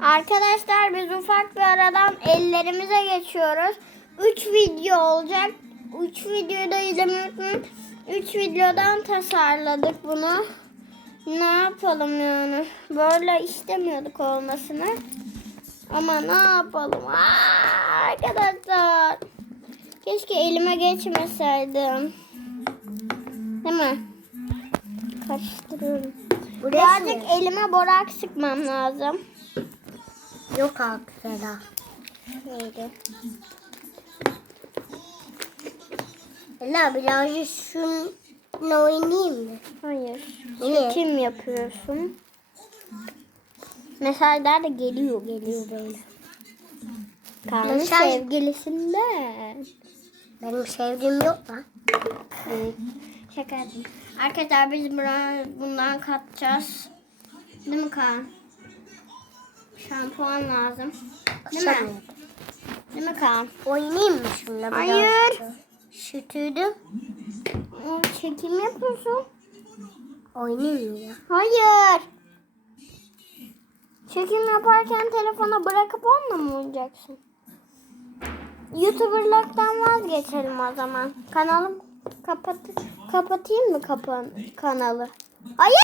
Arkadaşlar biz ufak bir aradan ellerimize geçiyoruz. 3 video olacak. 3 videoda izlemeyi unutmayın. 3 videodan tasarladık bunu. Ne yapalım yani? Böyle istemiyorduk olmasını. Ama ne yapalım? Aa, arkadaşlar. Keşke elime geçmeseydim. Değil mi? Karıştırıyorum. Bu Birazcık elime borak sıkmam lazım. Yok artık Ela. Neydi? Ela birazcık şununla oynayayım mı? Hayır. Niye? Çekim yapıyorsun. Mesajlar da geliyor geliyor böyle. Kaan'ın Mesaj- sevgilisinden. Benim sevdiğim yok lan. Evet. Şaka. Arkadaşlar biz bundan katacağız. Değil mi Kaan? Şampuan lazım. Değil mi? Değil mi Kaan? Oynayayım mı birazcık? Hayır. Şütüydü. Çekim yapıyorsun. Oynayayım mı ya? Hayır. Çekim yaparken telefona bırakıp onunla mı oynayacaksın? YouTuber'lıktan vazgeçelim o zaman. Kanalım kapat kapatayım mı kapan kanalı? Hayır.